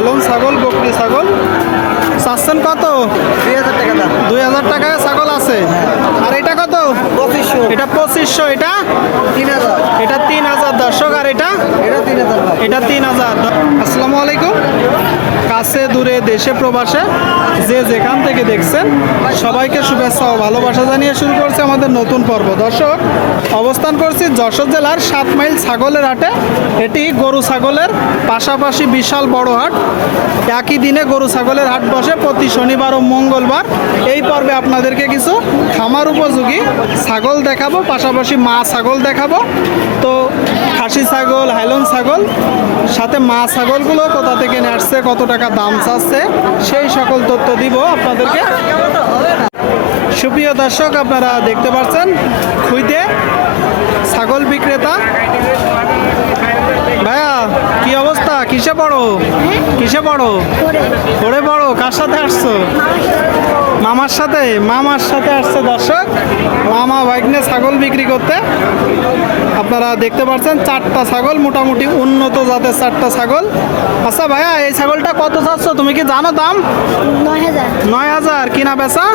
হাইলন ছাগল বকরি ছাগল। চাচ্ছেন কত? দুই হাজার টাকা দাম দুই হাজার টাকায় ছাগল আছে। আর এটা কত? পঁচিশশো এটা পঁচিশশো এটা? তিন হাজার। এটা তিন হাজার দর্শক আর এটা? এটা তিন হাজার। এটা তিন হাজার। কাছে দূরে, দেশে, প্রবাসে, যে যেখান থেকে দেখছেন, সবাইকে শুভেচ্ছা ও ভালোবাসা জানিয়ে শুরু করছে আমাদের নতুন পর্ব। দর্শক, অবস্থান করছি যশোর জেলার সাত মাইল ছাগলের হাটে। এটি গরু ছাগলের পাশাপাশি বিশাল বড় হাট। একই দিনে গরু ছাগলের হাট বসে প্রতি শনিবার ও মঙ্গলবার। এই পর্বে আপনাদেরকে কিছু খামার উপযোগী ছাগল দেখাবো, পাশাপাশি মা ছাগল দেখাবো। তো খাসি ছাগল, হাইলন ছাগল, সাথে মা ছাগলগুলো কোথা থেকে নিয়ে আসছে কত টাকা দাম চাচ্ছে, সেই সকল তথ্য দিব আপনাদেরকে। সুপ্রিয় দর্শক, আপনারা দেখতে পাচ্ছেন খুঁইতে ছাগল বিক্রেতা ভাইয়া কি অবস্থা কিসে পড়ো? কিসে পড়ো? পড়ে পড়ো। কার সাথে আসছো? মামার সাথে? মামার সাথে আসছে দর্শক। মামা ভাগ্নে ছাগল বিক্রি করতে। আপনারা দেখতে পাচ্ছেন চারটা ছাগল মোটামুটি উন্নত জাতের চারটা ছাগল। আচ্ছা ভাইয়া এই ছাগলটা কত চাচ্ছ? তুমি কি জানো দাম? নয় হাজার। নয় হাজার। কিনা বেচা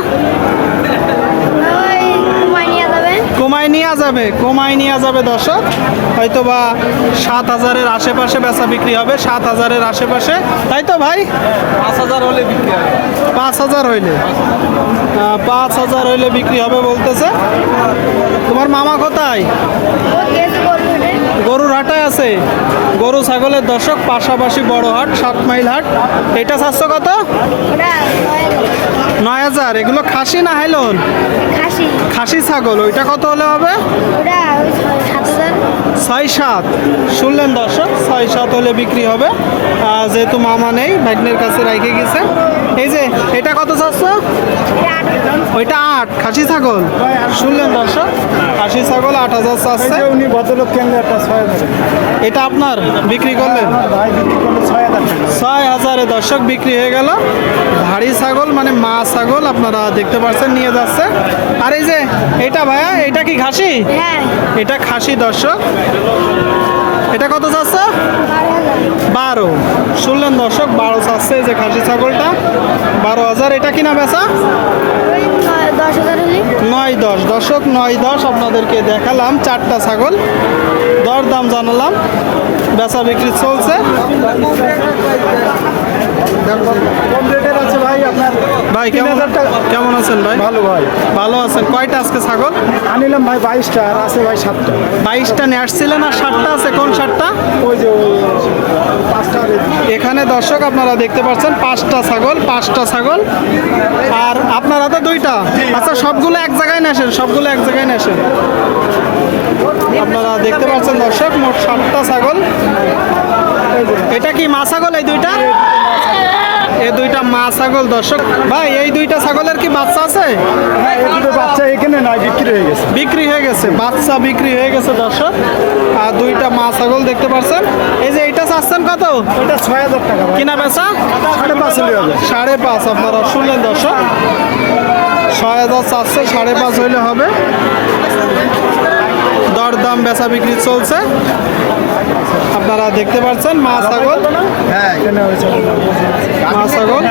ওই কমায় নিয়ে যাবে কমায় নেওয়া যাবে কমায় নেওয়া যাবে দর্শক। হয়তো বা সাত হাজারের আশেপাশে বেচা বিক্রি হবে সাত হাজারের আশেপাশে। তাই তো ভাই? পাঁচ হাজার হলে বিক্রি হবে। পাঁচ হাজার হইলে। পাঁচ হাজার হইলে বিক্রি হবে বলতেছে। তোমার মামা কোথায়? গরুর হাটায় আছে। গরু ছাগলের দর্শক পাশাপাশি বড় হাট সাত মাইল হাট। এটা চারশো কত? হাজার। এগুলো খাসি না হাইলন খাসি। খাসি ছাগল ওইটা কত হলে হবে? ছয়- সাত শুনলেন দর্শক ছয় সাত হলে বিক্রি হবে। যেহেতু মামা নেই ভাগ্নের কাছে রেখে গেছে। এই যে এটা কত হাজার। ওইটা আট খাসি ছাগল। শুনলেন দর্শক খাসি ছাগল আট হাজার চাচ্ছে। উনি ভদ্রলোক কেন্দ্রে একটা ছয় হাজার। এটা আপনার? বিক্রি করলেন? ভাই বিক্রি করলে ছয় ছয় হাজারে দর্শক বিক্রি হয়ে গেল। ভারী ছাগল মানে মা ছাগল আপনারা দেখতে পাচ্ছেন নিয়ে যাচ্ছে। আর এই যে এটা ভাইয়া এটা কি খাসি? হ্যাঁ। এটা খাসি দর্শক। এটা কত চাচ্ছে বারো। শুনলেন দর্শক বারো চাচ্ছে এই যে খাসি ছাগলটা। বারো হাজার এটা কিনা বেচা? নয়- দশ। দশক নয় দশ আপনাদেরকে দেখালাম চারটা ছাগল। দর দাম জানালাম। বেচা বিক্রি চলছে। ভাই আপনার ভাই তিন কেমন কেমন আছেন ভাই? ভালো ভাই। ভালো আছেন। কয়টা আজকে ছাগল? আনিলাম ভাই বাইশটা আর আছে ভাই সাতটা। বাইশটা নিয়ে আসছিলেন আর ষাটটা আছে। কোন ষাটটা ওই যে পাঁচটা এখানে দর্শক আপনারা দেখতে পাচ্ছেন পাঁচটা ছাগল পাঁচটা ছাগল। আর আপনারা তো দুইটা? আচ্ছা সবগুলো এক জায়গায় নেসেন সবগুলো এক জায়গায় নেসেন আপনারা দেখতে পাচ্ছেন দর্শক মোট সাতটা ছাগল। এটা কি মা ছাগল এই দুইটা? এই দুইটা মা ছাগল দর্শক। ভাই এই দুইটা ছাগলের কি বাচ্চা আছে? হ্যাঁ, বাচ্চা এখানে নয় বিক্রি হয়ে গেছে। বিক্রি হয়ে গেছে বাচ্চা বিক্রি হয়ে গেছে দর্শক। আর দুইটা মা ছাগল দেখতে পাচ্ছেন। এই যে এটা চাচ্ছেন কত? এটা ছয় হাজার টাকা কিনা বেচা? সাড়ে পাঁচ সাড়ে পাঁচ আপনারা শুনলেন দর্শক। ছয় হাজার চারশো সাড়ে পাঁচ হইলে হবে। দরদাম বেচা বিক্রি চলছে। আপনারা দেখতে পাচ্ছেন মা ছাগল। মা ছাগল।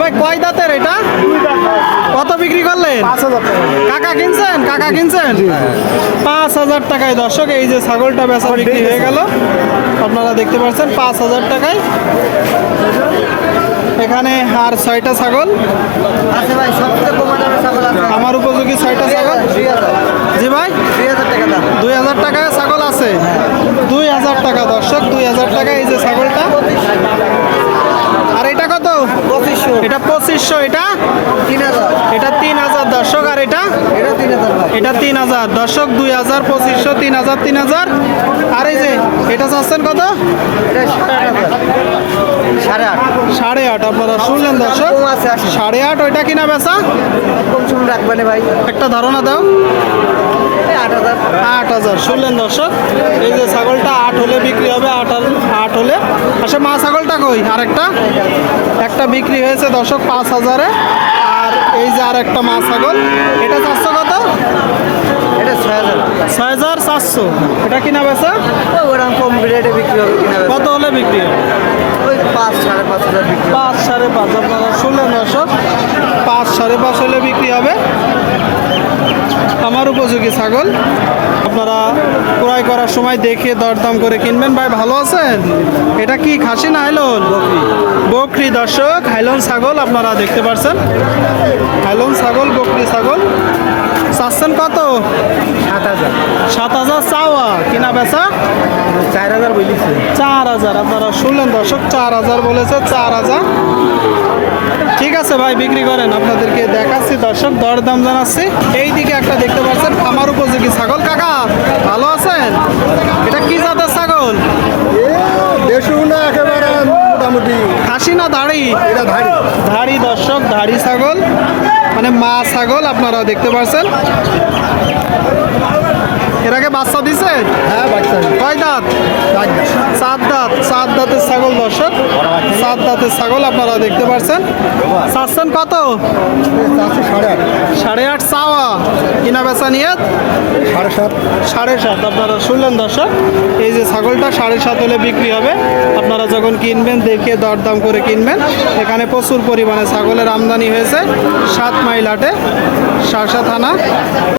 ভাই কয় দাঁতের এটা? কত বিক্রি করলেন? কাকা কিনছেন? কাকা কিনছেন? পাঁচ হাজার টাকায় দর্শক এই যে ছাগলটা বেচা বিক্রি হয়ে গেল। আপনারা দেখতে পাচ্ছেন পাঁচ হাজার টাকায়। এখানে আর ছয়টা ছাগল। আছে? আমার উপযোগী ছয়টা ছাগল। জি ভাই? দুই হাজার টাকা ছাগল আছে। দুই হাজার টাকা দর্শক দুই হাজার টাকা এই যে ছাগলটা। আর এটা কত? পঁচিশশো। এটা পঁচিশশো এটা? তিন হাজার। এটা তিন হাজার দর্শক আর এটা এটা তিন হাজার। দর্শক দুই হাজার পঁচিশশো তিন হাজার তিন হাজার। আর এই যে এটা চাচ্ছেন কত? সাড়ে আট। সাড়ে আট আপনারা শুনলেন দর্শক? সাড়ে আট ওইটা কিনা বেচা? রাখবেন ভাই। একটা ধারণা দাও। আট হাজার। শুনলেন দর্শক? এই যে ছাগলটা আট হলে বিক্রি হবে আট আট হলে। আচ্ছা মা ছাগলটা কই? আরেকটা? একটা বিক্রি হয়েছে দর্শক পাঁচ হাজারে। আর এই যে আর একটা মা ছাগল। এটা চারশো ছয় হাজার। চারশো এটা কিনা বেচা? ওই ওরকম কম রেটে বিক্রি হবে কিনা কত হলে বিক্রি হবে? ওই পাঁচ সাড়ে পাঁচ হাজার বিক্রি পাঁচ সাড়ে পাঁচ আপনারা শুনলেন দর্শক। পাঁচ সাড়ে পাঁচ হলে বিক্রি হবে। আমার উপযোগী ছাগল। আপনারা ক্রয় করার সময় দেখে দরদাম করে কিনবেন। ভাই ভালো আছেন? এটা কি খাসি না হাইলন? বকরি। দর্শক হাইলন ছাগল আপনারা দেখতে পাচ্ছেন হাইলন ছাগল বকরি ছাগল। চাচ্ছেন কত? সাত হাজার। সাত হাজার চাওয়া। কিনা বেচা? চার হাজার বলিছে। চার হাজার। আপনারা শুনলেন দর্শক চার হাজার বলেছে চার হাজার। ঠিক আছে ভাই বিক্রি করেন। আপনাদেরকে দেখাচ্ছি দর্শক দরদাম জানাচ্ছি। এই দিকে একটা দেখতে পাচ্ছেন আমার উপযোগী ছাগল। কাকা ভালো আছেন? এটা কি জাতের ছাগল? দেশু না একেবারে মোটামুটি। খাসি না দাড়ি? এটা ধাড়ি। ধাড়ি দর্শক ধাড়ি ছাগল। মানে মা ছাগল আপনারা দেখতে পাচ্ছেন এর আগে বাচ্চা দিছে? হ্যাঁ বাচ্চা কয় দাঁত? সাত দাঁত। সাত দাঁতের ছাগল দর্শক সাত দাঁতের ছাগল আপনারা দেখতে পাচ্ছেন। চাচ্ছেন কত? সাড়ে আট আট চাওয়া। কিনা বেচা নিয়ে সাড়ে সাত সাড়ে সাত। আপনারা শুনলেন দর্শক, এই যে ছাগলটা সাড়ে সাত হলে বিক্রি হবে। আপনারা যখন কিনবেন, দেখে দরদাম করে কিনবেন। এখানে প্রচুর পরিমাণে ছাগলের আমদানি হয়েছে। সাত মাইল হাটে, সারসা থানা।